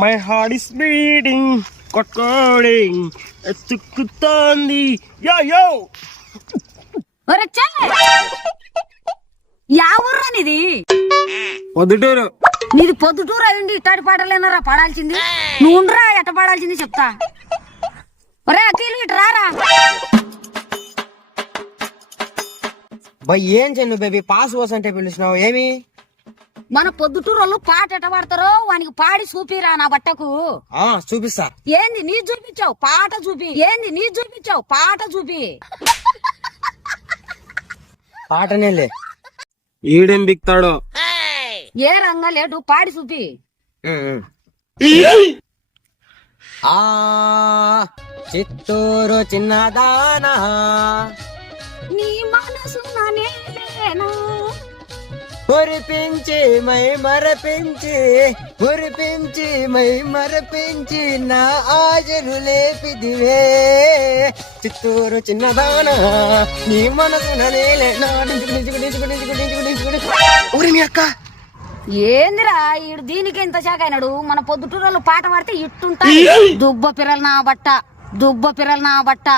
My heart is beating కొట్టుకోడింగ్ ఎత్తుకుతోంది యో యో. Yeah ఊర్రా నీది? పొద్దుటూరు. నీది పొద్దుటూరు అయ్యండి ఇట్టాడి పాటలేనారా పాడాల్సింది? నువ్వు ఉండరా ఎట్ట పాడాల్సింది చెప్తా. ఒరే అఖిల్ ఇటు రారా. ఏం చెన్ను బేబీ పాస్ పోస్ అంటే పిలిచినావు ఏమి? మన పొద్దుటూరు వాళ్ళు పాట ఎట్ట పాడతారో వానికి పాడి చూపిరా నా బట్టకు. చూపిస్తా. ఏంది నీ చూపించావు పాట చూపి. ఏంది నీ చూపించావు పాట చూపి. పాటనేలే. ఈడేం బిక్తాడో. ఏ రంగా లేటు పాడి చూపి. చిత్తూరు చిన్నదానా నీ మనసు నేనా మురిపించి మై మరపించి మురిపించి మై మరపించి నా ఆజను లేపిదివే చిత్తూరు చిన్నదానా నీ మనసు నేలే. ఊరి మీ అక్క ఏందిరా ఈడు దీనికి ఇంత శాఖ అయినాడు. మన పొద్దుటూరు పాట పాడితే ఇట్టుంటా. దుబ్బ పిరల్ నా బట్ట దుబ్బ పిరల్ నా బట్ట.